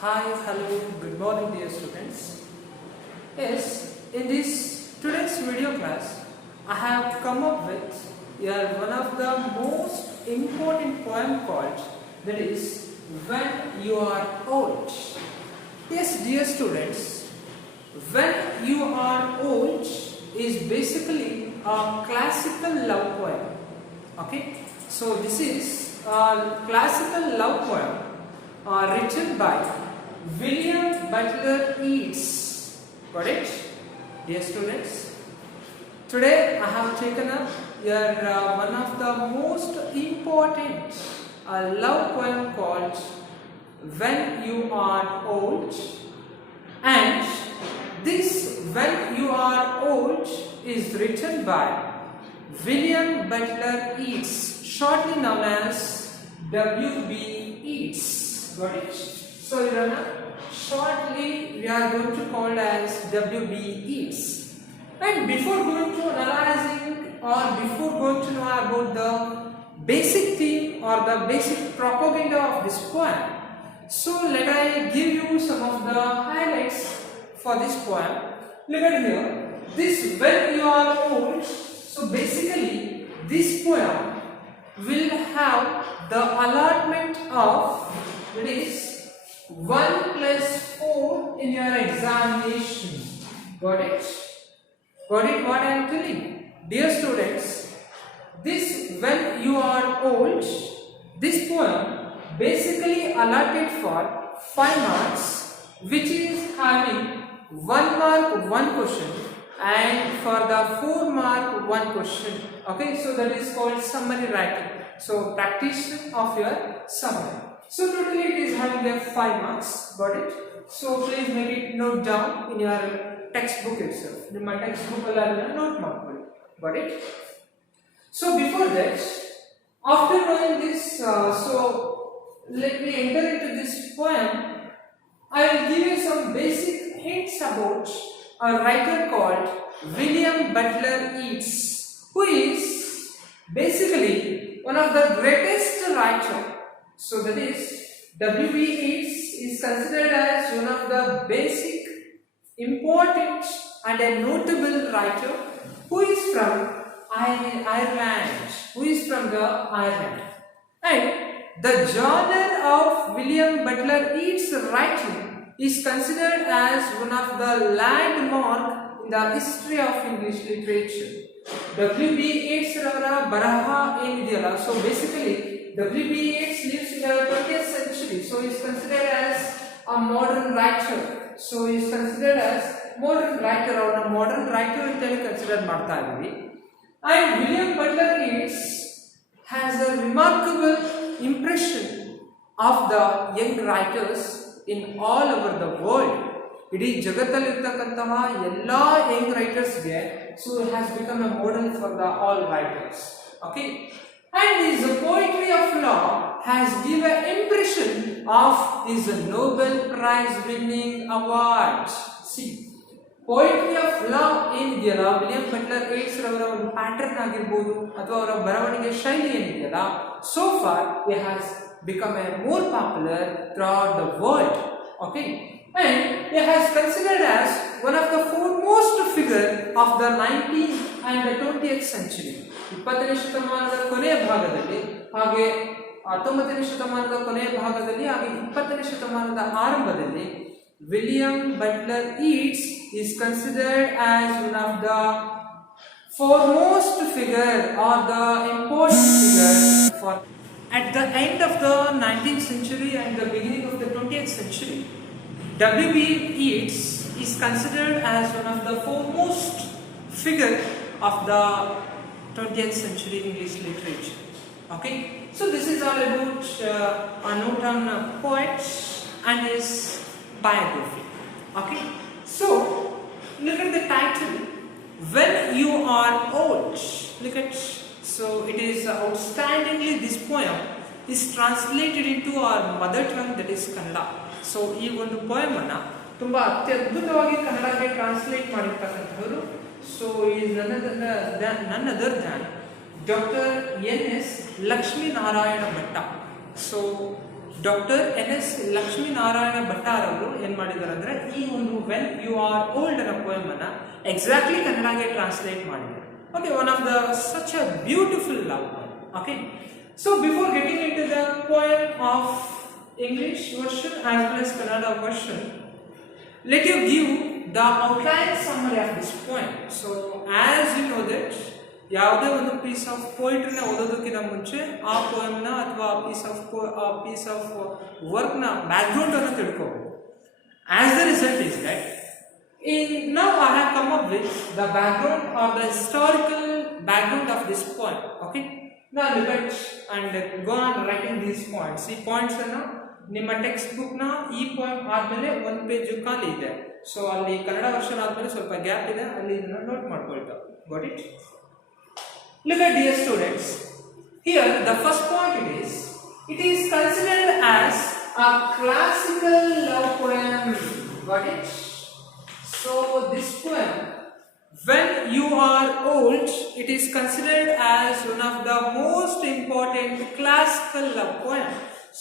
Hi, hello, good morning dear students. Yes, in this today's video class, I have come up with one of the most important poem called that is When You Are Old. Yes, dear students, When You Are Old is basically a classical love poem. Okay, so this is a classical love poem written by William Butler Yeats. Got it? Dear students, today I have taken up here one of the most important love poem called When You Are Old. And this When You Are Old is written by William Butler Yeats, shortly known as W.B. Yeats. Got it? So, shortly we are going to call as W.B. Yeats. And before going to analyzing or before going to know about the basic theme or the basic propaganda of this poem, so let I give you some of the highlights for this poem. Look at here. This When You Are Old. So basically, this poem will have the allotment of, that is 1 plus 4 in your examination. Got it? Got it what I am telling? Dear students, this When You Are Old, this poem basically allotted for 5 marks, which is having 1 mark 1 question and for the 4 mark 1 question. Okay, so that is called summary writing. So practice of your summary. So totally it is having a 5 marks. Got it? So please make it note down in your textbook itself. In my textbook note mark. Got it? So before that, after knowing this, so let me enter into this poem. I will give you some basic hints about a writer called William Butler Yeats, who is basically one of the greatest writer. So that is W.B. Yeats is considered as one of the basic, important and a notable writer who is from Ireland. Who is from the Ireland. And the genre of William Butler Yeats' writing is considered as one of the landmark in the history of English literature. W.B. Yeats ravara baraha enidiyala. So basically, W.B. Yeats lives in the 20th century. So he is considered as a modern writer. So he is considered as modern writer or a modern writer ಅಂತೇಳಿ considered ಮಾಡ್ತಾ ಇದ್ದೀವಿ. And William Butler Yeats has a remarkable impression of the young writers in all over the world. ಇಡೀ ಜಗತ್ತಲ್ಲಿರ್ತಕ್ಕಂತಹ ಎಲ್ಲ young writersಗೆ so he has become a model for the all writers. Okay, and his poetry of law has given impression of his Nobel Prize winning award. See, poetry of law ಏನಿದೆಯಲ್ಲ William Buttler eights ರವರ ಒಂದು pattern ಆಗಿರಬಹುದು ಅಥವಾ ಅವರ ಬರವಣಿಗೆ ಶೈಲಿ ಏನಿದೆಯಲ್ಲ so far he has become a more popular throughout the world. Okay, and he has considered as one of the foremost figure of the 19th and the 20th century. 20ನೇ ಶತಮಾನದ ಕೊನೆಯ ಭಾಗದಲ್ಲಿ ಹಾಗೆ 19ನೇ ಶತಮಾನದ ಕೊನೆಯ ಭಾಗದಲ್ಲಿ ಹಾಗೆ 20ನೇ ಶತಮಾನದ ಆರಂಭದಲ್ಲಿ William Butler Yeats is considered as one of the foremost figure or the important figure for at the end of the 19th century and the beginning of the 20th century. W.B. Yeats is considered as one of the foremost figure of the 20th century English literature. Okay, so this is all about a note on poet and his biography. Okay, so look at the title When You Are Old. Look at, so it is outstandingly, this poem is translated into our mother tongue, that is Kannada. So ಈ ಒಂದು poem ಅನ್ನು ತುಂಬಾ ಅತ್ಯದ್ಭುತವಾಗಿ ಕನ್ನಡಕ್ಕೆ translate ಮಾಡಿರ್ತಕ್ಕಂಥವರು so is none other than Dr. N.S. Lakshmi Narayana Bhatta. So doctor NS Lakshminarayana Bhattar ಅವರು ಏನು ಮಾಡಿದ್ದಾರೆ ಅಂದರೆ ಈ ಒಂದು ವೆನ್ ಯು ಆರ್ ಓಲ್ಡ್ ಅನ್ನೋ ಪೋಯಮ್ ಅನ್ನ ಎಕ್ಸಾಕ್ಟ್ಲಿ ಕನ್ನಡಗೆ ಟ್ರಾನ್ಸ್ಲೇಟ್ ಮಾಡಿದ್ದಾರೆ. Okay, one of the such a beautiful love poem. Okay, so before getting into the poem of English version as well as Kannada version, let you give the outline summary of this poem. So as you know that ಯಾವುದೇ ಒಂದು piece of ಪೋಯಿಟ್ರಿನ ಓದೋದಕ್ಕಿಂತ ಮುಂಚೆ ಆ ಪೋಯಮ್ನ ಅಥವಾ piece of ವರ್ಕ್ನ background ಅನ್ನು ತಿಳ್ಕೋಬೇಕು. As the result is that now I have come up with the background or the historical background of this poem. Okay, now look at and go on writing these points. ಈ points ಅನ್ನು ನಿಮ್ಮ text book ನ ಈ poem ಆದ್ಮೇಲೆ ಒಂದು page ಖಾಲಿ ಇದೆ, so ಅಲ್ಲಿ ಕನ್ನಡ ವರ್ಷನ್ ಆದ್ಮೇಲೆ ಸ್ವಲ್ಪ ಗ್ಯಾಪ್ ಇದೆ, ಅಲ್ಲಿ ಇದನ್ನ ನೋಟ್ ಮಾಡ್ಕೊಳ್ತಾ. Got it? Look at, dear students, here the first point it is considered as a classical love poem. Got it? So this poem, when you are old, it is considered as one of the most important classical love poem.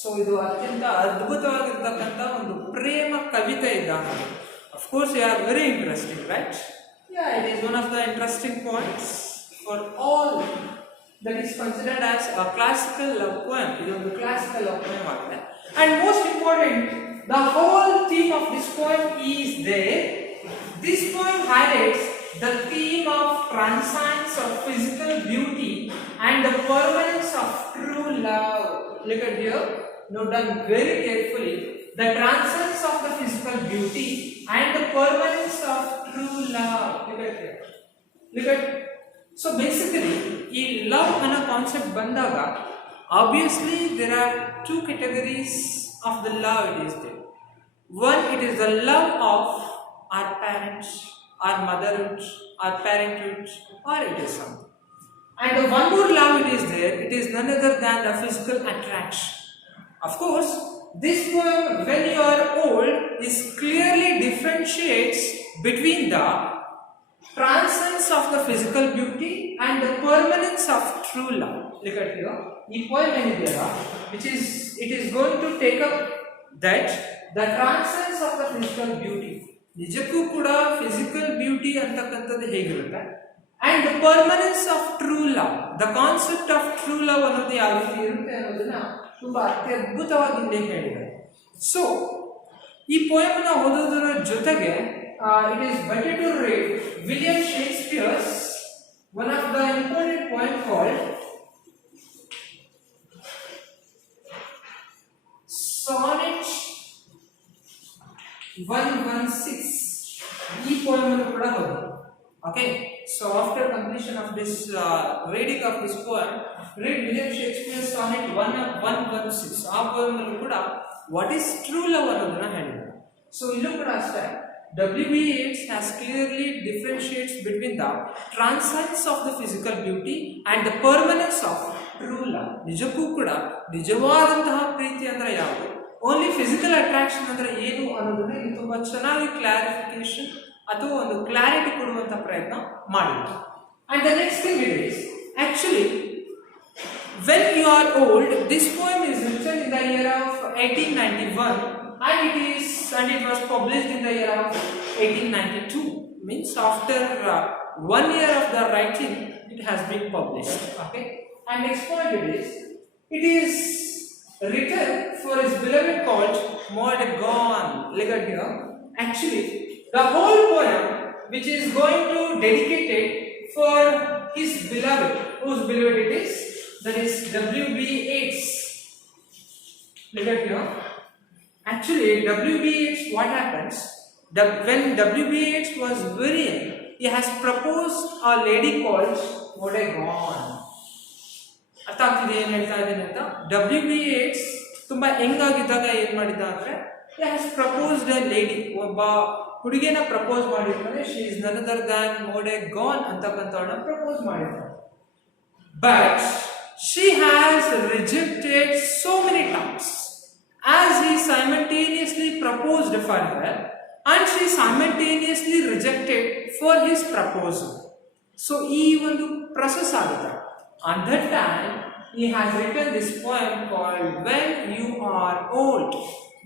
So ಇದು ಅತ್ಯಂತ ಅದ್ಭುತವಾಗಿರ್ತಕ್ಕಂಥ ಒಂದು ಪ್ರೇಮ ಕವಿತೆ ಇದ್ದಾಗ. Of course you are very interesting, right? Yeah, it is one of the interesting points for all that is considered as a classical love poem. It is a classical love poem agade. And most important, the whole theme of this poem is there. This poem highlights the theme of transcendence of physical beauty and the permanence of true love. Look at here, note down very carefully, the transcendence of the physical beauty and the permanence of true love. Look at here. Look at. So basically, ಈ love ಅನ್ನೋ concept ಬಂದಾಗ obviously there are two categories of the love it is there. One, it is the love of our parents, our motherhood, our parenthood, or it is something. And one more love it is there, it is none other than the physical attraction. Of course, this poem, when you are old, is clearly differentiates between the transcendence of the physical beauty and the permanence of true love. Look at here, ಈ poem ಏನಿದೆಯಲ್ಲ, it is going to take up that the transcendence of the physical beauty. ನಿಜಕ್ಕೂ ಕೂಡ physical beauty ಅಂತಕ್ಕಂಥದ್ದು ಹೇಗಿರುತ್ತೆ, and the permanence of true love, the concept of true love ಅನ್ನೋದು ಯಾವ ರೀತಿ ಇರುತ್ತೆ ಅನ್ನೋದನ್ನ ತುಂಬಾ ಅತ್ಯದ್ಭುತವಾಗಿ ಇಲ್ಲಿ ಹೇಳಿದ್ದಾರೆ. ಸೊ ಈ poem ಅನ್ನ ಓದೋದರ ಜೊತೆಗೆ it is better to read William Shakespeare's one of the important poem called Sonnet 116. ಈ poem ಅನ್ನು ಕೂಡ ಓದಿ. Okay, so after completion of this reading of this poem, read William Shakespeare's Sonnet 116. ಆ poem ಅನ್ನು ಕೂಡ what is true love ಅನ್ನೋದನ್ನ ಹೇಳಿದ್ದಾರೆ. So ಇಲ್ಲೂ ಕೂಡ ಅಷ್ಟೇ, W.B. Yeats has clearly differentiates between the transcendence of the physical beauty and the permanence of true love. ನಿಜಕ್ಕೂ ಕೂಡ ನಿಜವಾದಂತಹ ಪ್ರೀತಿ ಅಂದ್ರೆ ಯಾವುದು, ಓನ್ಲಿ ಫಿಸಿಕಲ್ ಅಟ್ರಾಕ್ಷನ್ ಅಂದ್ರೆ ಏನು ಅನ್ನೋದನ್ನ ಇಲ್ಲಿ ತುಂಬಾ ಚೆನ್ನಾಗಿ ಕ್ಲಾರಿಫಿಕೇಶನ್ ಅಥವಾ ಒಂದು ಕ್ಲಾರಿಟಿ ಕೊಡುವಂತ ಪ್ರಯತ್ನ ಮಾಡಿದ್ರು. And the next thing it is, actually when you are old, this poem is written in the year of 1891. And it was published in the year of 1892. Means after 1 year of the writing, it has been published. Okay. And next point it is written for his beloved called Maud Gonne. Look at here. Actually, the whole poem, which is going to dedicate it for his beloved, whose beloved it is, that is W.B. Yeats. Look at here. Actually, W.B. Yeats, what happens? When W.B. Yeats was very young, he has proposed a lady called Maud Gonne. ಅರ್ಥ ಆಗ್ತಿದೆ ಏನು ಹೇಳ್ತಾ ಇದ್ದೀನಿ ಅಂತ? W.B. Yeats ತುಂಬಾ Young ಆಗಿದ್ದಾಗ ಏನ್ ಮಾಡಿದ ಅಂದ್ರೆ, he has proposed a lady, ಒಬ್ಬ ಹುಡುಗಿನ ಪ್ರಪೋಸ್ ಮಾಡಿರ್ತಾನೆ. she is none other than Maud Gonne ಅಂತಕ್ಕಂಥವನ್ನ ಪ್ರಪೋಸ್ ಮಾಡಿರ್ತಾನೆ. But she has rejected so many times, as he simultaneously proposed for her and she simultaneously rejected for his proposal. So ಈ ಒಂದು process ಆಗುತ್ತೆ. At that time he has written this poem called When You Are Old.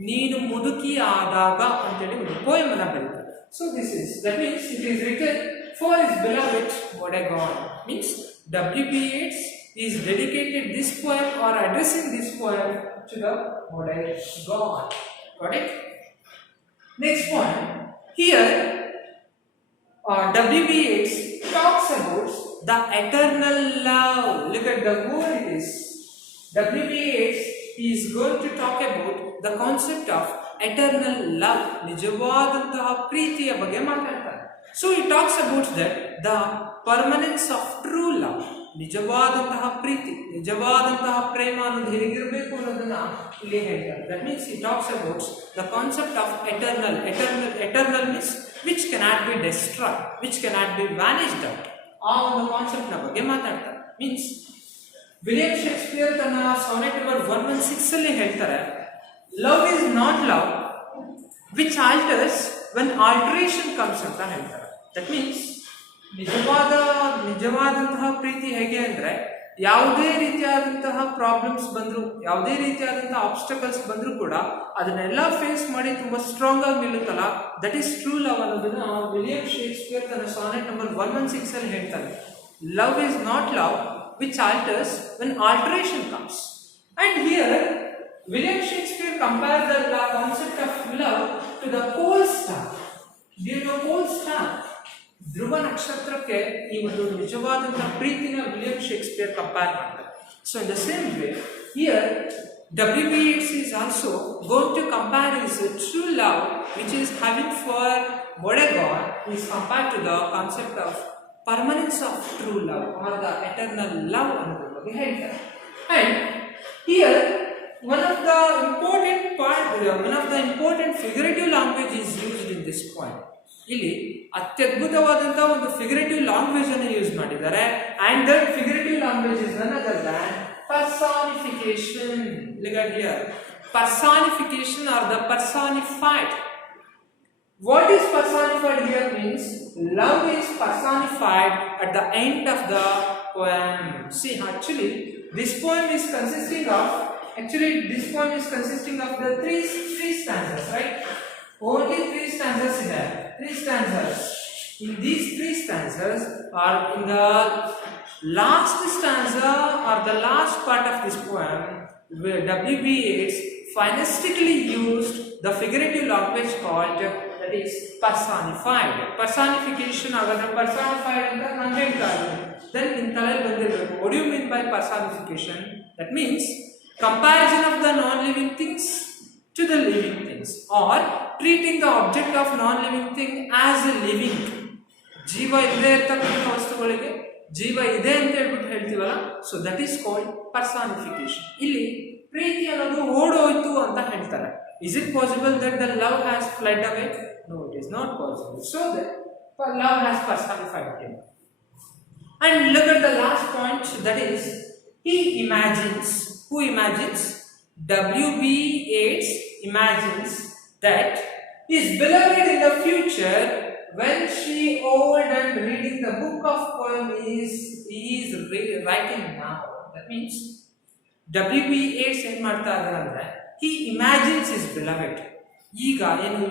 ನೀನು ಮುದುಕಿ ಆದಾಗ ಅಂತೇಳಿ ಒಂದು poem ಅನ್ನು ಬರೀತಾರೆ. So this is, that means it is written for his beloved Modegon. Means W.B. Yeats is dedicated this poem or addressing this poem to the Modegon. Got it? Next point. Here W.B. Yeats talks about the eternal love. Look at the word it is. W.B. Yeats is going to talk about the concept of eternal love. ನಿಜವಾದಂತಹ ಪ್ರೀತಿಯ ಬಗ್ಗೆ ಮಾತಾಡ್ತಾರೆ. So he talks about that the permanence of true love. ನಿಜವಾದಂತಹ ಪ್ರೀತಿ, ನಿಜವಾದಂತಹ ಪ್ರೇಮ ಅನ್ನೋದು ಹೇಗಿರಬೇಕು ಅನ್ನೋದನ್ನ ಇಲ್ಲಿ ಹೇಳ್ತಾರೆ. That means he talks about the concept of eternal means which cannot be destroyed, which cannot be vanished out. ಆ ಒಂದು ಕಾನ್ಸೆಪ್ಟ್ ನ ಬಗ್ಗೆ ಮಾತಾಡ್ತಾರೆ. ಮೀನ್ಸ್ ವಿಲಿಯಂ ಶೇಕ್ಸ್ಪಿಯರ್ ತನ್ನ ಸಾನೆಟ್ ನಂಬರ್ 116 ಅಲ್ಲಿ ಹೇಳ್ತಾರೆ, love is not love which alters when alteration comes ಅಂತ ಹೇಳ್ತಾರೆ. ದಟ್ ಮೀನ್ಸ್ ನಿಜವಾದಂತಹ ಪ್ರೀತಿ ಹೇಗೆ ಅಂದ್ರೆ ಯಾವುದೇ ರೀತಿಯಾದಂತಹ ಪ್ರಾಬ್ಲಮ್ಸ್ ಬಂದ್ರು, ಯಾವುದೇ ರೀತಿಯಾದಂತಹ ಆಬ್ಸ್ಟಕಲ್ಸ್ ಬಂದ್ರು ಕೂಡ ಅದನ್ನೆಲ್ಲ ಫೇಸ್ ಮಾಡಿ ತುಂಬಾ ಸ್ಟ್ರಾಂಗ್ ಆಗಿ ನಿಲ್ಲುತ್ತಲ್ಲ, ದಟ್ ಈಸ್ ಟ್ರೂ ಲವ್ ಅನ್ನೋದನ್ನ ವಿಲಿಯಂ ಶೇಕ್ಸ್ಪಿಯರ್ ತನ್ನ ಸಾನೆಟ್ ನಂಬರ್ 116 ಅಲ್ಲಿ ಹೇಳ್ತಾರೆ. Love is not love which alters when alteration comes. And here William Shakespeare compare the concept of love to the pole star. Pole star ಧ್ರುವ ನಕ್ಷತ್ರಕ್ಕೆ ಈ ಒಂದು ನಿಜವಾದಂತಹ ಪ್ರೀತಿನ ವಿಲಿಯಂ ಶೇಕ್ಸ್ಪಿಯರ್ ಕಂಪೇರ್ ಮಾಡ್ತಾರೆ. So in the same way here W.B. Yeats is also going to compare his true love which is having for Modegon is compared to the concept of permanence of true love or the eternal love ಅನ್ನೋದ್ರ ಬಗ್ಗೆ ಹೇಳ್ತಾರೆ. And here one of the important figurative language is used in this point. ಇಲ್ಲಿ ಅತ್ಯದ್ಭುತವಾದಂತಹ ಒಂದು figurative language ಅನ್ನು use ಮಾಡಿದ್ದಾರೆ. And that figurative language is ನನ್ other than personification. Look at here, personification or the personified. What is personified here means love is personified at the end of the poem. See, actually this poem is consisting of the three stanzas, right? Only 3 stanzas in there. 3 stanzas. In these 3 stanzas or in the last stanza or the last part of this poem, where W.B. Yeats finalistically used the figurative language called, that is, personified. Personification or personified anta nanu helta ideni. Then in thalali bandirbeku, what do you mean by personification? That means comparison of the non-living things to the living things, or treating the object of non-living thing as a living. ಜೀವ ಇಲ್ಲದೆ ಇರ್ತಕ್ಕಂಥ ವಸ್ತುಗಳಿಗೆ ಜೀವ ಇದೆ ಅಂತ ಹೇಳ್ಬಿಟ್ಟು ಹೇಳ್ತೀವಲ್ಲ, so that is called personification. ಇಲ್ಲಿ ಪ್ರೀತಿ ಅನ್ನೋದು ಓಡೋಯ್ತು ಅಂತ ಹೇಳ್ತಾರೆ. Is it possible that the love has flood away? No, it is not possible. So that love has personified him. And look at the last point, that is he imagines. Who imagines? W.B. Yeats imagines that his beloved in the future, when she old and reading the book of poem he is writing now. That means W.B. Yeats ಏನು ಮಾಡ್ತಾ ಇದ್ದಾರೆ ಅಂದ್ರೆ he imagines his beloved. ಈಗ ಏನು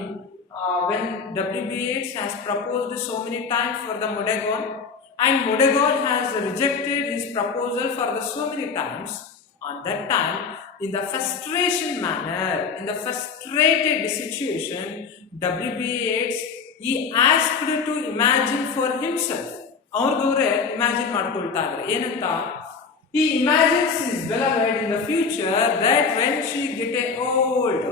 when W.B. Yeats has proposed so many times for the Modegon, and Modegon has rejected his proposal for the so many times, on that time in the frustration manner, in the frustrated situation, W.B. Yeats he asked to imagine for himself. ಅವ್ರಿಗವ್ರೆ imagine ಮಾಡ್ಕೊಳ್ತಾ ಇದ್ದಾರೆ ಏನಂತ, he imagines his beloved in the future that when she get old,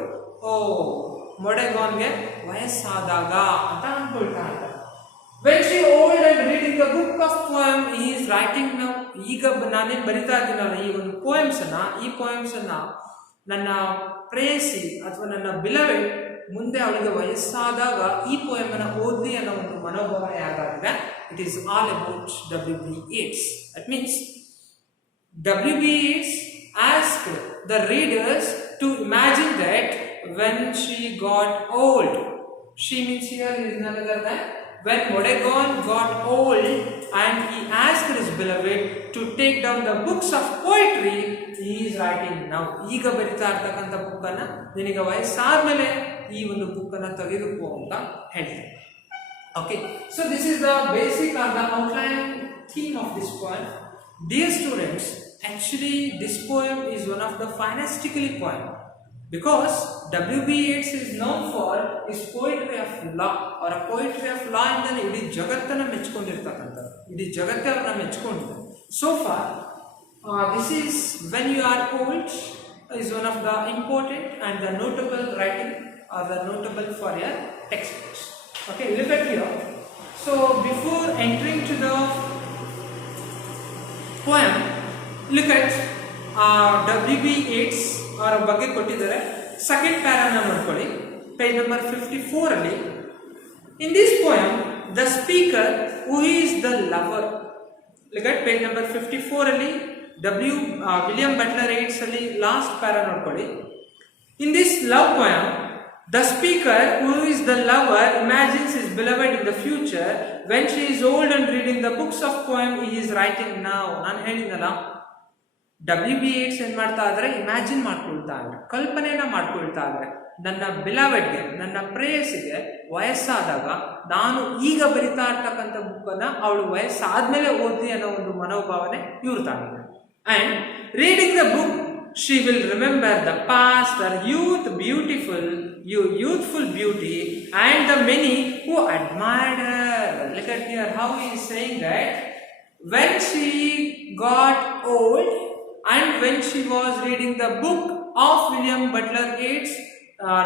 ಮೊಡೆಗಾನ್ಗೆ ವಯಸ್ಸಾದಾಗ ಅಂತ ಅನ್ಕೊಳ್ತಾ ಇದ್ದಾರೆ. when she old and reading the book of poem he is writing now. ಈಗ ನಾನೇನು ಬರಿತಾ ಇದ್ದೀನಲ್ಲ ಈ ಒಂದು ಈ ಪೋಯಮ್ಸ್ ಅನ್ನ ನನ್ನ ಪ್ರೇಯಸಿ ಅಥವಾ ನನ್ನ ಬಿಲವೆಡ್ ಮುಂದೆ ಅವಳಿಗೆ ವಯಸ್ಸಾದಾಗ ಈ ಪೋಯಮ್ ಅನ್ನ ಓದಿ ಅನ್ನೋ ಒಂದು ಮನೋಭಾವ ಯಾಕಾಗಿದೆ. It is all about W.B. Yeats. That means W.B. Yeats asked the readers to imagine that when she got old, she means here is none other than when Modegon got old and he asked his beloved to take down the books of poetry he is writing now. ಈಗ ಬರಿತಾ ಇರ್ತಕ್ಕಂಥ book ಅನ್ನ ನಿನಗೆ ವಯಸ್ಸಾದ್ಮೇಲೆ ಈ ಒಂದು book ಅನ್ನ ತೆಗೆದುಕೋ ಅಂತ ಹೇಳ್ತಾರೆ. Okay, so this is the basic or the outline theme of this poem. Dear students, actually this poem is one of the fantastically poem because W.B. Yeats is known for his poetry of law or a poetry of law ಇಂದನೇ ಇಡೀ ಜಗತ್ತನ್ನ ಮೆಚ್ಚಿಕೊಂಡಿರ್ತಕ್ಕಂಥದ್ದು, ಇಡೀ ಜಗತ್ತೇ ಅವರನ್ನ ಮೆಚ್ಚಿಕೊಂಡಿದೆ. So far, this is When You Are Old is one of the important and the notable writing or the notable for your textbooks. Okay, look at here. So before entering to the poem, look at W.B. Yeats ಅವರ ಬಗ್ಗೆ ಕೊಟ್ಟಿದ್ದಾರೆ. Second ಪ್ಯಾರಾನ ನೋಡ್ಕೊಳ್ಳಿ, page number 54 ಅಲ್ಲಿ. In this poem, the speaker who is the lover. Look at page number 54 ಅಲ್ಲಿ William Butler Yeats ಅಲ್ಲಿ last para ನೋಡ್ಕೊಳ್ಳಿ. In this love poem, the speaker who is the lover imagines his beloved in the future when she is old and reading the books of poem he is writing now. ನಾನು ಹೇಳಿದ್ನಲ್ಲ, W.B. Yeats ಏನ್ ಮಾಡ್ತಾ ಇದ್ರೆ imagine ಮಾಡ್ಕೊಳ್ತಾ ಇದ್ರೆ, ಕಲ್ಪನೆಯನ್ನ ಮಾಡ್ಕೊಳ್ತಾ ಇದ್ರೆ, ನನ್ನ ಬಿಲವೆಡ್ಗೆ, ನನ್ನ ಪ್ರೇಯಸಿಗೆ ವಯಸ್ಸಾದಾಗ ನಾನು ಈಗ ಬರಿತಾ ಇರ್ತಕ್ಕಂಥ ಬುಕ್ ಅನ್ನ ಅವಳು ವಯಸ್ಸಾದ್ಮೇಲೆ ಓದಿ ಅನ್ನೋ ಒಂದು ಮನೋಭಾವನೆ ಇವ್ರತಾಗಿದೆ. And reading the book she will remember the past, her youthful beauty and the many who admired her. Look at here how he is saying that when she got old and when she was reading the book of William Butler Yeats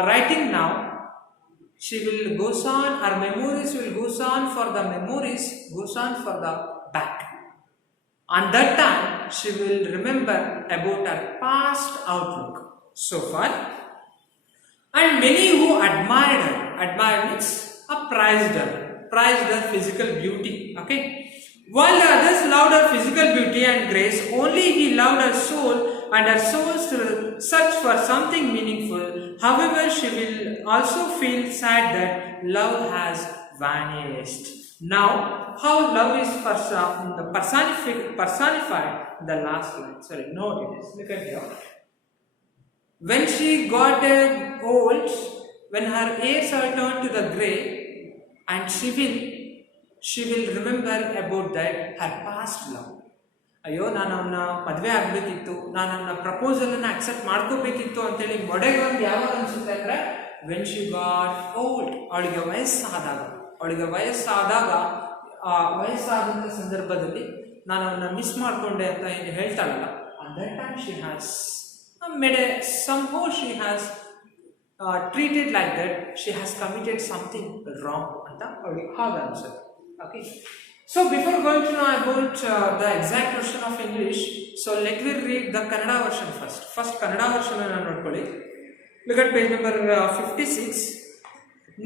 writing now, she will goes on, her memories will goes on for the back. On that time, she will remember about her past outlook so far. And many who admired her, admired means prized her physical beauty. Okay. While the others loved her physical beauty and grace, only he loved her soul, and her soul searched for something meaningful. However, she will also feel sad that love has vanished. Now, how love is personified in the last line. Sorry, note it is. Look at here. When she got old, when her hairs are turned to the grey, and she will remember about that her past love. ಅಯ್ಯೋ, ನಾನು ಅವನ್ನ ಮದುವೆ ಆಗಬೇಕಿತ್ತು, ನಾನು ಅವನ proposal ಅನ್ನ accept ಮಾಡ್ಕೋಬೇಕಿತ್ತು ಅಂತೇಳಿ ಮೊಡೆಗೊಂದು ಯಾವಾಗ ಅನ್ಸುತ್ತೆ ಅಂದ್ರೆ ವೆನ್ ಶಿ ಗಾಟ್ ಓಲ್ಡ್, ಅವಳಿಗೆ ವಯಸ್ಸಾದಂಥ ಸಂದರ್ಭದಲ್ಲಿ ನಾನು ಅವನ್ನ ಮಿಸ್ ಮಾಡ್ಕೊಂಡೆ ಅಂತ ಏನು ಹೇಳ್ತಾಳಲ್ಲ, at that time she has she has treated like that, she has committed something wrong ಅಂತ ಅವಳಿಗೆ ಹಾಗೆ ಅನ್ಸುತ್ತೆ. Okay, so before going to know about the exact version of English, so let me read the Kannada version first. Kannada version ಅನ್ನು ನೋಡ್ಕೊಳ್ಳಿ. Look at page number 56.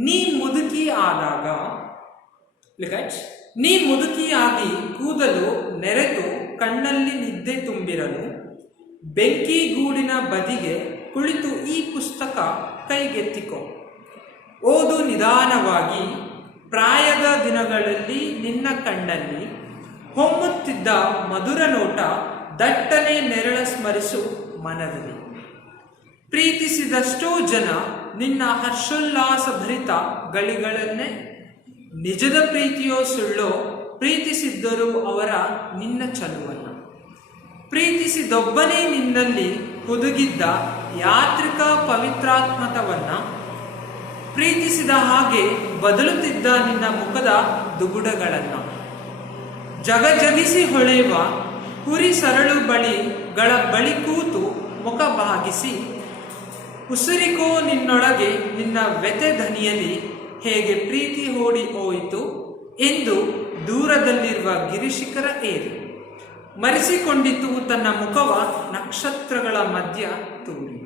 ನೀ ಮುದುಕಿ ಆದಾಗ, look at, ನೀ ಮುದುಕಿಯಾಗಿ ಕೂದಲು ನೆರೆದು ಕಣ್ಣಲ್ಲಿ ನಿದ್ದೆ ತುಂಬಿರಲು ಬೆಂಕಿ ಗೂಡಿನ ಬದಿಗೆ ಕುಳಿತು ಈ ಪುಸ್ತಕ ಕೈಗೆತ್ತಿಕೋ, ಓದು ನಿಧಾನವಾಗಿ, ಪ್ರಾಯದ ದಿನಗಳಲ್ಲಿ ನಿನ್ನ ಕಣ್ಣಲ್ಲಿ ಹೊಮ್ಮುತ್ತಿದ್ದ ಮಧುರ ನೋಟ, ದಟ್ಟನೆ ನೆರಳ ಸ್ಮರಿಸು ಮನದಲ್ಲಿ. ಪ್ರೀತಿಸಿದಷ್ಟೋ ಜನ ನಿನ್ನ ಹರ್ಷೋಲ್ಲಾಸ ಭರಿತ ಗಳಿಗಳನ್ನೇ, ನಿಜದ ಪ್ರೀತಿಯೋ ಸುಳ್ಳೋ ಪ್ರೀತಿಸಿದ್ದರು ಅವರ ನಿನ್ನ ಚಲುವನ್ನು. ಪ್ರೀತಿಸಿದೊಬ್ಬನೇ ನಿನ್ನಲ್ಲಿ ಹುದುಗಿದ್ದ ಯಾತ್ರಿಕ ಪವಿತ್ರಾತ್ಮತವನ್ನ, ಪ್ರೀತಿಸಿದ ಹಾಗೆ ಬದಲುತ್ತಿದ್ದ ನಿನ್ನ ಮುಖದ ದುಗುಡಗಳನ್ನು, ಜಗಜಗಿಸಿ ಹೊಳೆಯುವ ಹುರಿ ಸರಳು ಬಳಿಗಳ ಬಳಿ ಕೂತು ಮುಖ ಭಾಗಿಸಿ ಉಸಿರಿಕೋ ನಿನ್ನೊಳಗೆ ನಿನ್ನ ವ್ಯತೆ ಧನಿಯಲ್ಲಿ ಹೇಗೆ ಪ್ರೀತಿ ಓಡಿ ಹೋಯಿತು ಎಂದು ದೂರದಲ್ಲಿರುವ ಗಿರಿಶಿಖರ ಏರಿ ಮರೆಸಿಕೊಂಡಿತು ತನ್ನ ಮುಖವ ನಕ್ಷತ್ರಗಳ ಮಧ್ಯ ತೂರಿ.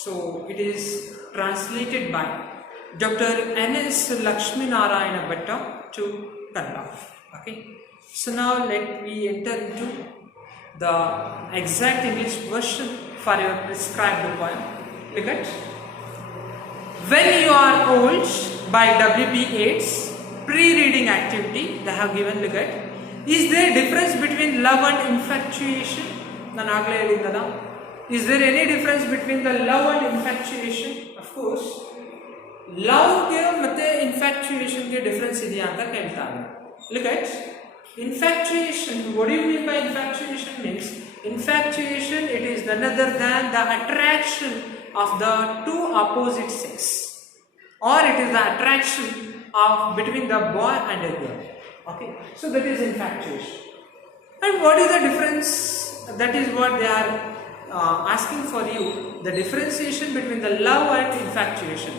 So it is translated by Dr. N.S. Lakshminarayana Bhatta to Kannada. Okay. So now let me enter into the exact English version for your prescribed poem. Look at When You Are Old by W.B. Yeats. pre-reading activity they have given. Look at, is there difference between love and infatuation? ನಾನು ಆಗಲೇ ಹೇಳಿದ್ದಲ್ಲ, is there any difference between the love and infatuation? Of course, love ಗೆ ಮತ್ತೆ infatuation ಗೆ difference ಇದೆಯಾ ಅಂತ ಕೇಳ್ತಾರೆ. Look at infatuation. What do you mean by infatuation? Means infatuation, it is none other than the attraction of the two opposite sex, or it is the attraction of between the boy and a girl. Okay, so that is infatuation. And what is the difference? That is what they are asking for you, the differentiation between the love and infatuation.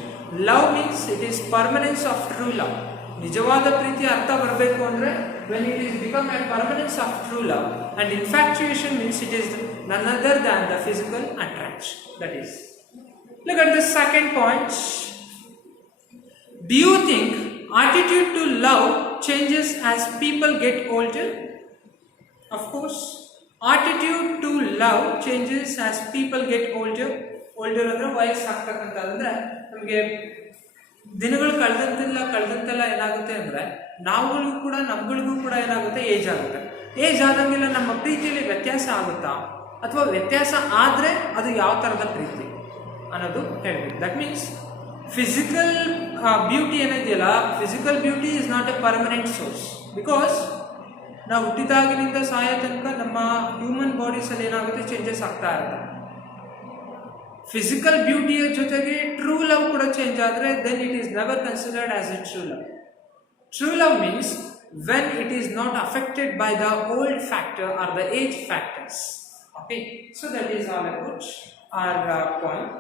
Love means it is permanence of true love. ನಿಜವಾದ ಪ್ರೀತಿ ಅರ್ಥ ಬರಬೇಕು ಅಂದ್ರೆ when it is become a permanence of true love, and infatuation means it is none other than the physical attraction. That is, look at the second point. Do you think attitude to love changes as people get older? Of course, attitude to love changes as people get older. Older ಅಂದ್ರೆ ವಯಸ್ಸಾಗ್ತಕ್ಕಂಥ ಅಂದ್ರೆ ನಮಗೆ ದಿನಗಳು ಕಳೆದಂತೆಲ್ಲ ಏನಾಗುತ್ತೆ ಅಂದ್ರೆ ನಮ್ಗಳಿಗೂ ಕೂಡ ಏನಾಗುತ್ತೆ, age ಆಗುತ್ತೆ. Age ಆದಂಗೆಲ್ಲ ನಮ್ಮ ಪ್ರೀತಿಯಲ್ಲಿ ವ್ಯತ್ಯಾಸ ಆಗುತ್ತಾ, ಅಥವಾ ವ್ಯತ್ಯಾಸ ಆದರೆ ಅದು ಯಾವ ಥರದ ಪ್ರೀತಿ ಅನ್ನೋದು ಹೇಳ್ಬೇಕು. ದಟ್ ಮೀನ್ಸ್ ಫಿಸಿಕಲ್ ಬ್ಯೂಟಿ ಏನಿದೆಯಲ್ಲ, physical beauty is not A permanent source. Because ನಾವು ಹುಟ್ಟಿದಾಗಿನಿಂದ ಸಾಯೋ ತನಕ ನಮ್ಮ ಹ್ಯೂಮನ್ ಬಾಡೀಸಲ್ಲಿ ಏನಾಗುತ್ತೆ, ಚೇಂಜಸ್ ಆಗ್ತಾ ಇರುತ್ತೆ. ಫಿಸಿಕಲ್ ಬ್ಯೂಟಿಯ ಜೊತೆಗೆ ಟ್ರೂ ಲವ್ ಕೂಡ ಚೇಂಜ್ ಆದರೆ then it is never considered as a true love. True love means when it is not affected by the old factor or the age factors. Okay, so that is all about our point.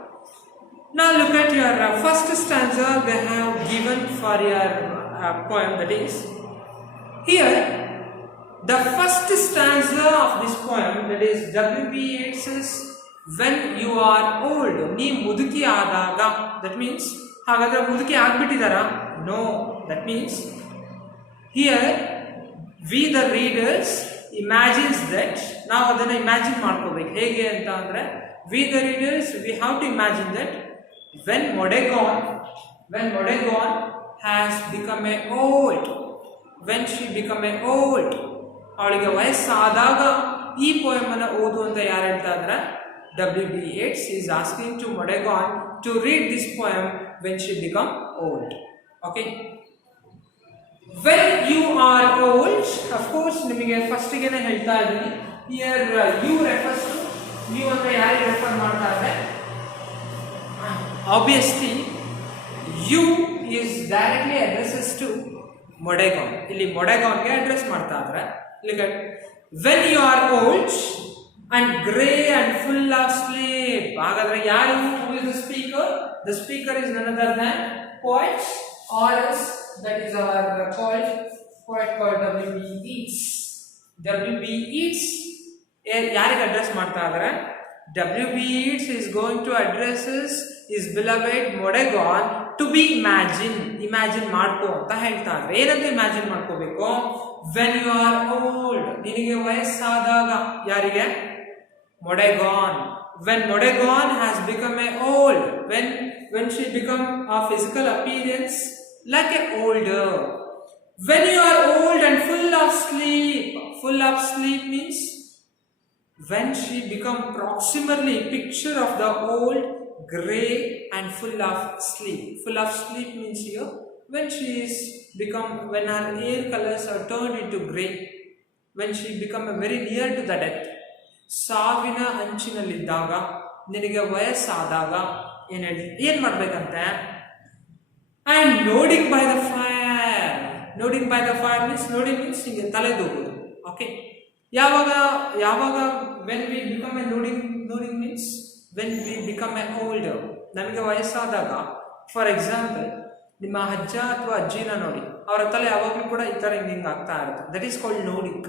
Now look at your first stanza they have given for your poem. That is, here the first stanza of this poem, that is W.B. Yeats's when you are old, nee muduki adaga. That means hagadre muduki agbitidara? No, that means here we the readers imagines that ನಾವು ಅದನ್ನ imagine ಮಾಡ್ಕೋಬೇಕು. ಹೇಗೆ ಅಂತ ಅಂದ್ರೆ we the readers we have to imagine that when Mondragon has become a old, when she become a old, ಅವಳಿಗೆ ವಯಸ್ಸಾದಾಗ ಈ poem ಅನ್ನು ಓದು ಅಂತ ಯಾರು ಹೇಳ್ತಾ ಇದ್ದಾರೆ? W.B. Yeats is asking to Mondragon to read this poem when she become old. Okay, when you are old, of course ನಿಮಗೆ first ಗೆನೇ ಹೇಳ್ತಾ ಇದ್ದೀನಿ. here you refers to you ಅಂತ ಯಾರಿಗೆ ರೆಫರ್ ಮಾಡ್ತಾ ಇದ್ದಾರೆ? obviously you is directly addresses to Mondragon. ಇಲ್ಲಿ Mondragon ಗೆ address ಮಾಡ್ತಾ ಇದ್ದಾರೆ. look at when you are old and grey and full of sleep. ಹಾಗಾದ್ರೆ ಯಾರು? who is the speaker? The speaker is none other than poet, or else that is our poet called W.B. Yeats. W.B. Yeats ಯಾರಿಗೆ address ಮಾಡ್ತಾ ಇದ್ದಾರೆ? W.B. Yeats is going to address his beloved Mondragon to be imagine ಮಾಡ್ಕೋ ಅಂತ ಹೇಳ್ತಾ ಇದ್ದಾರೆ. ಏನಂತ imagine ಮಾಡ್ಕೋಬೇಕು? when you are old, ನಿನಗೆ ವಯಸ್ಸಾದಾಗ. ಯಾರಿಗೆ? Mondragon. when Mondragon has become a old, when she become a physical appearance like a older. when you are old and full of sleep means when she become proximally picture of the old, grey and full of sleep. Full of sleep means here when she is become, when her hair colors are turned into grey, when she become very near to the death. ಸಾವಿನ ಅಂಚಿನಲ್ಲಿದ್ದಾಗ, ನಿನಗೆ ವಯಸ್ಸಾದಾಗ ಏನ್ ಮಾಡ್ಬೇಕಂತೆ? and nodding by the fire means ಹಿಂಗೆ ತಲೆದೂಗುದು. Okay, ಯಾವಾಗ when we become a nodding means when we become a older, ನಮಗೆ ವಯಸ್ಸಾದಾಗ. For example, ನಿಮ್ಮ ಅಜ್ಜ ಅಥವಾ ಅಜ್ಜಿನ ನೋಡಿ, ಅವರ ತಲೆ ಯಾವಾಗಲೂ ಕೂಡ ಈ ಥರ ಹಿಂಗೆ ಆಗ್ತಾ ಇರುತ್ತೆ. That is called nodding.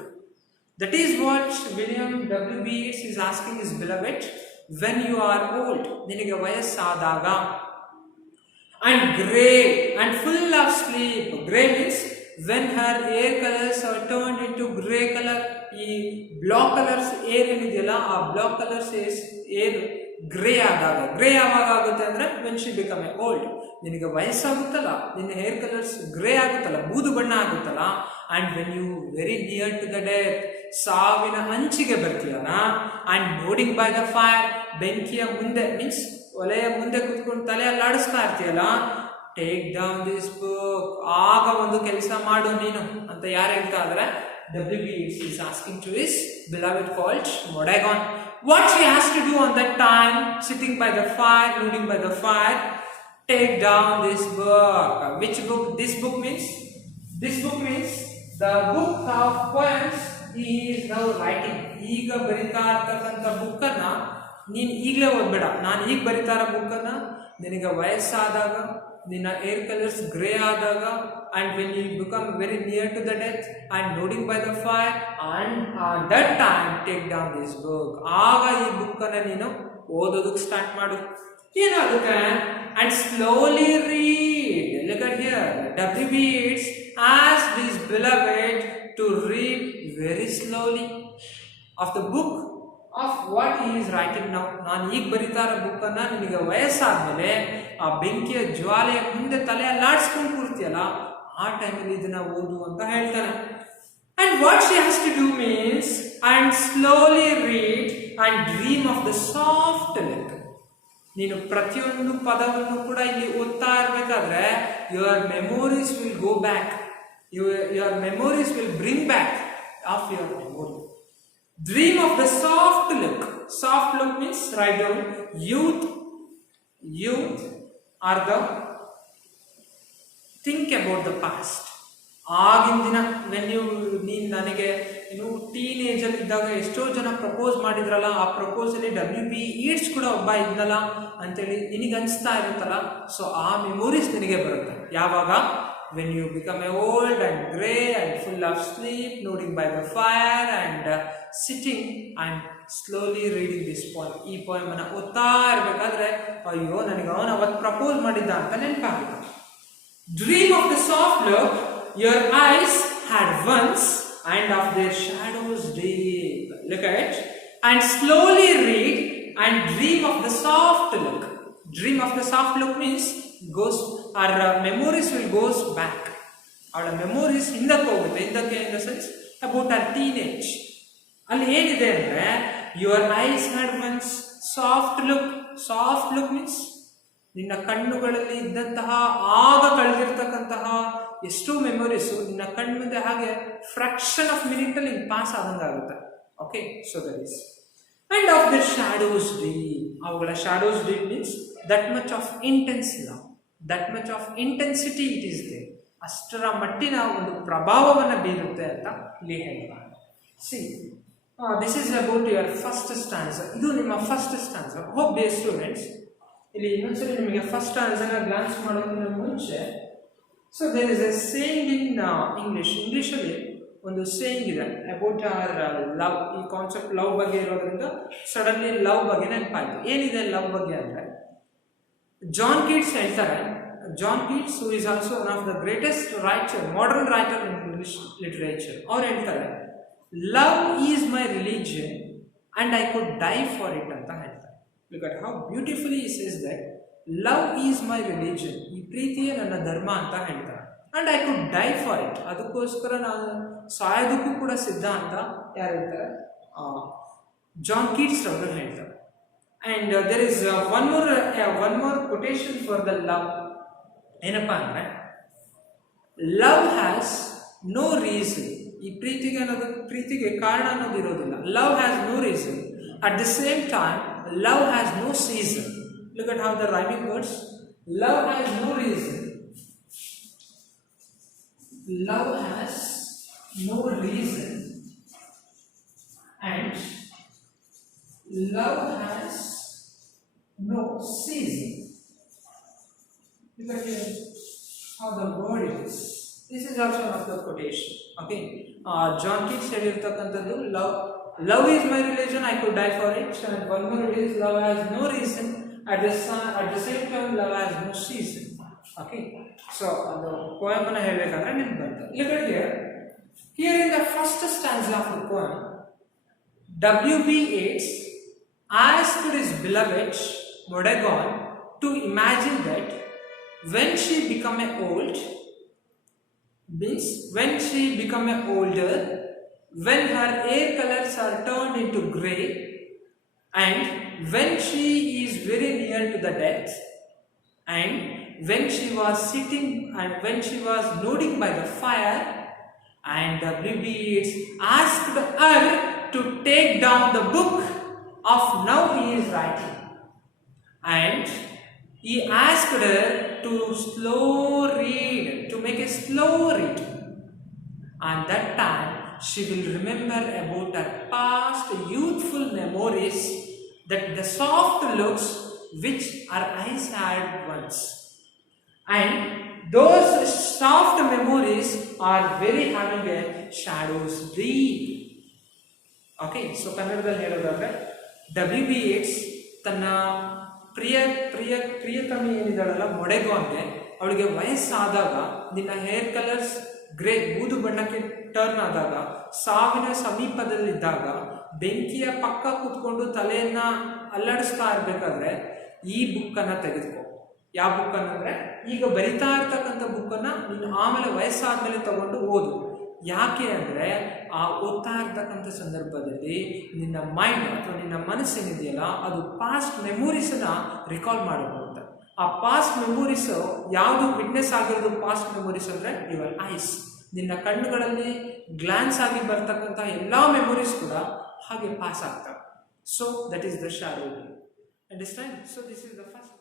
That is what William W.B. Yeats is asking his beloved when you are old, ನಿನಗೆ ವಯಸ್ಸಾದಾಗ. and grey and full of sleep. grey means when her hair colors are turned into grey color. ಈ block colours air ಏನಿದೆಯಲ್ಲ, ಆ block colours air grey ಆದಾಗ. Grey ಯಾವಾಗ ಆಗುತ್ತೆ ಅಂದರೆ when she become A old. ನಿನಗೆ ವಯಸ್ಸಾಗುತ್ತಲ್ಲ, ನಿನ್ನ ಹೇರ್ ಕಲರ್ಸ್ ಗ್ರೇ ಆಗುತ್ತಲ್ಲ, ಬೂದು ಬಣ್ಣ ಆಗುತ್ತಲ್ಲ. And when you very near to the death, ಸಾವಿನ ಅಂಚಿಗೆ ಬರ್ತೀಯಲ್ಲ. And nodding by the fire, ಬೆಂಕಿಯ ಮುಂದೆ ಮೀನ್ಸ್ ಒಲೆಯ ಮುಂದೆ ಕುತ್ಕೊಂಡು ತಲೆ ಅಲ್ಲಾಡಿಸ್ತಾ ಇರ್ತೀಯಲ್ಲ. ಟೇಕ್ ಡೌನ್ ದಿಸ್ ಬುಕ್, ಆಗ ಒಂದು ಕೆಲಸ ಮಾಡು ನೀನು ಅಂತ ಯಾರು ಹೇಳ್ತಾ ಇದ್ರೆ WB is asking to his beloved called Mordegon. What she has to do on that time, sitting by the fire, noodling by the fire, take down this book. Which book? This book means the book of poems he is now writing. ಈಗ ಬರಿತಾ ಇರ್ತಕ್ಕಂಥ ಬುಕ್ಕನ್ನ ನೀನು ಈಗಲೇ ಓದ್ಬೇಡ. ನಾನು ಈಗ ಬರಿತಾ ಇರೋ ಬುಕ್ಕನ್ನ ನಿನಗೆ ವಯಸ್ಸಾದಾಗ, ನಿನ್ನ ಏರ್ ಕಲರ್ಸ್ ಗ್ರೇ ಆದಾಗ, and when you become very near to the death and nodding by the fire, and that time take down this book. ಆಗ ಈ ಬುಕ್ಕನ್ನು ನೀನು ಓದೋದಕ್ಕೆ ಸ್ಟಾರ್ಟ್ ಮಾಡು. ಏನಾಗುತ್ತೆ? and slowly read. Look at here. WB asks his beloved to read very slowly of the book of what he is writing now. ನಾನು ಈಗ ಬರಿತಾ ಇರೋ ಬುಕ್ಕನ್ನು ನಿನಗೆ ವಯಸ್ಸಾದ್ಮೇಲೆ ಆ ಬೆಂಕಿಯ ಜ್ವಾಲೆಯ ಮುಂದೆ ತಲೆ ಅಲ್ಲಾಡಿಸ್ಕೊಂಡು ಕೂರ್ತೀಯಲ್ಲ, ಆ ಟೈಮಲ್ಲಿ ಇದನ್ನ ಓದು ಅಂತ ಹೇಳ್ತಾನೆ. And what she has to do means, and slowly read and dream of the soft lick. ನೀನು ಪ್ರತಿಯೊಂದು ಪದವನ್ನು ಕೂಡ ಇಲ್ಲಿ ಓದ್ತಾ ಇರಬೇಕಾದ್ರೆ your memories will go back. Your memories will bring back of your memory. Dream of the soft look. Soft look means write down youth are the think about the past. ಆಗಿನ ದಿನ ನೀನು ನನಗೆ ಟೀನೇಜಲ್ಲಿ ಇದ್ದಾಗ ಎಷ್ಟೋ ಜನ ಪ್ರಪೋಸ್ ಮಾಡಿದ್ರಲ್ಲ, ಆ ಪ್ರಪೋಸಲ್ಲಿ WB eats ಕೂಡ ಒಬ್ಬ ಇದ್ನಲ್ಲ ಅಂತೇಳಿ ನಿನಗೆ ಅನಿಸ್ತಾ ಇರುತ್ತಲ್ಲ. ಸೊ ಆ ಮೆಮೊರೀಸ್ ನಿನಗೆ ಬರುತ್ತೆ ಯಾವಾಗ? when you become old and grey and full of sleep, nodding by the fire and sitting and slowly reading this poem. ಈ poem ಅನ್ನು ಓದ್ತಾ ಇರಬೇಕಾದ್ರೆ ಅಯ್ಯೋ ನನಗೆ ಅವನು ಅವತ್ತು ಪ್ರಪೋಸ್ ಮಾಡಿದ್ದ ಅಂತ ನೆನಪಾಗುತ್ತೆ. Dream of the soft look your eyes had once and of their shadows deep. Look at it. And slowly read and dream of the soft look. Dream of the soft look means goes our memories will goes back. Our memories ಹಿಂದಕ್ಕೆ ಹೋಗುತ್ತೆ. ಹಿಂದಕ್ಕೆ in the sense about our teenage. ಅಲ್ಲಿ ಏನಿದೆ ಅಂದರೆ your eyes had once soft look. Soft look means ನಿನ್ನ ಕಣ್ಣುಗಳಲ್ಲಿ ಇದ್ದಂತಹ ಆಗ ಕಳೆದಿರ್ತಕ್ಕಂತಹ ಎಷ್ಟೋ ಮೆಮೊರೀಸು ನಿನ್ನ ಕಣ್ಣು ಮುಂದೆ ಹಾಗೆ ಫ್ರಾಕ್ಷನ್ ಆಫ್ ಮಿನಿಟಲ್ಲಿ ಪಾಸ್ ಆದಂಗೆ ಆಗುತ್ತೆ. Okay, so that is and of the shadows deep. ಅವುಗಳ shadows deep means that much of intense love, that much of intensity it is there. ಅಷ್ಟರ ಮಟ್ಟಿನ ಒಂದು ಪ್ರಭಾವವನ್ನು ಬೀರುತ್ತೆ ಅಂತ ಇಲ್ಲಿ ಹೇಳ್ತಾರೆ. See this is about your first stanza. ಇದು ನಿಮ್ಮ first stanza. Hope dear students, ಇಲ್ಲಿ ಇನ್ನೊಂದ್ಸರಿ ನಿಮಗೆ ಫಸ್ಟ್ ಆನ್ಸರ್ನ ಗ್ಲಾನ್ಸ್ ಮಾಡೋದಕ್ಕಿಂತ ಮುಂಚೆ, so there is a saying in ಇಂಗ್ಲೀಷಲ್ಲಿ ಒಂದು ಸೇಯಿಂಗ್ ಇದೆ ಅಬೌಟ್ ಲವ್. ಈ ಕಾನ್ಸೆಪ್ಟ್ ಲವ್ ಬಗ್ಗೆ ಇರೋದ್ರಿಂದ ಸಡನ್ಲಿ ಲವ್ ಬಗ್ಗೆ ನೆನಪಾಯಿತು. ಏನಿದೆ ಲವ್ ಬಗ್ಗೆ ಅಂದರೆ, ಜಾನ್ ಕೀಟ್ಸ್ ಹೇಳ್ತಾರೆ. John Keats who is also one of the greatest writer, modern writer in English literature. ಅವ್ರು ಹೇಳ್ತಾರೆ, love is my religion and I could die for it ಅಂತ ಹೇಳ್ತಾರೆ. Look at how beautifully he says that love is my religion. ಈ ಪ್ರೀತಿಯೇ ನನ್ನ ಧರ್ಮ ಅಂತ ಹೇಳ್ತಾರೆ. and I could die for it. ಅದಕ್ಕೋಸ್ಕರ ನಾನು ಸಾಯೋದಕ್ಕೂ ಕೂಡ ಸಿದ್ಧ ಅಂತ ಯಾರು ಹೇಳ್ತಾರೆ? ಜಾನ್ ಕೀಟ್ಸ್ ಅವರು ಹೇಳ್ತಾರೆ. and there is one more quotation for the love. ಏನಪ್ಪ ಅಂದರೆ, love has no reason. ಈ ಪ್ರೀತಿಗೆ ಕಾರಣ ಅನ್ನೋದು ಇರೋದಿಲ್ಲ. love has no reason. At the same time, love has no season. Look at how the rhyming words. Love has no reason. Love has no reason. And love has no season. Look at here how the word is. This is also one of the quotation. Okay. John Keats ಹೇಳಿರ್ತಕ್ಕಂಥದ್ದು Love is my religion, I could die for it. And one more it is, love has no reason. At the same time, love has no season. Okay. So, the poem ಅನ್ನು ಹೇಳಬೇಕಾದ್ರೆ ನಿಮ್ಗೆ ಬರ್ತದೆ. Look at here. Here in the first stanza of the poem, WB Yeats asked his beloved Modagon to imagine that when she become old, means when she become older, when her hair colors are turned into grey, and when she is very near to the death, and when she was sitting and when she was nodding by the fire, and W.B. Yeats asked her to take down the book of now he is writing, and he asked her to slow read, to make a slow read, and that time she will remember about her past youthful memories, that the soft looks which her eyes had once, and those soft memories are very having a shadows deep. Okay, so ಕನ್ನಡದಲ್ಲಿ ಹೇಳೋದಾದ್ರೆ W.B. Yeats ತನ್ನ ಪ್ರಿಯತಮಿ ಏನಿದ್ದಾಳಲ್ಲ ಮೊಡೆಗಾನ್ಗೆ, ಅವಳಿಗೆ ವಯಸ್ಸಾದಾಗ ನಿನ್ನ hair colours grey ಬೂದು ಬಣ್ಣಕ್ಕೆ turn ಆದಾಗ, ಸಾವಿನ ಸಮೀಪದಲ್ಲಿದ್ದಾಗ, ಬೆಂಕಿಯ ಪಕ್ಕ ಕೂತ್ಕೊಂಡು ತಲೆಯನ್ನ ಅಲ್ಲಾಡಿಸ್ತಾ ಇರ್ಬೇಕಾದ್ರೆ ಈ ಬುಕ್ಕನ್ನ ತೆಗೆದುಕೋ. ಯಾವ ಬುಕ್ ಅನ್ನಂದ್ರೆ ಈಗ ಬರಿತಾ ಇರ್ತಕ್ಕಂಥ ಬುಕ್ಕನ್ನ ನೀನು ಆಮೇಲೆ ವಯಸ್ಸಾದ್ಮೇಲೆ ತಗೊಂಡು ಓದು. ಯಾಕೆ ಅಂದರೆ ಆ ಓದ್ತಾ ಇರ್ತಕ್ಕಂಥ ಸಂದರ್ಭದಲ್ಲಿ ನಿನ್ನ ಮೈಂಡ್ ಅಥವಾ ನಿನ್ನ ಮನಸ್ಸೇನಿದೆಯಲ್ಲ ಅದು ಪಾಸ್ಟ್ ಮೆಮೊರೀಸನ್ನ ರಿಕಾಲ್ ಮಾಡಬಹುದು. ಆ ಪಾಸ್ಟ್ ಮೆಮೊರೀಸ್ ಯಾವುದು ವಿಟ್ನೆಸ್ ಆಗಿರೋದು ಪಾಸ್ಟ್ ಮೆಮೊರೀಸ್ ಅಂದರೆ ಯುವರ್ ಐಸ್, ನಿನ್ನ ಕಣ್ಣುಗಳಲ್ಲಿ ಗ್ಲಾನ್ಸ್ ಆಗಿ ಬರ್ತಕ್ಕಂಥ ಎಲ್ಲ ಮೆಮೊರೀಸ್ ಕೂಡ ಹಾಗೆ ಪಾಸ್ ಆಗ್ತವೆ. So that is the shadow. Understand? So this is the first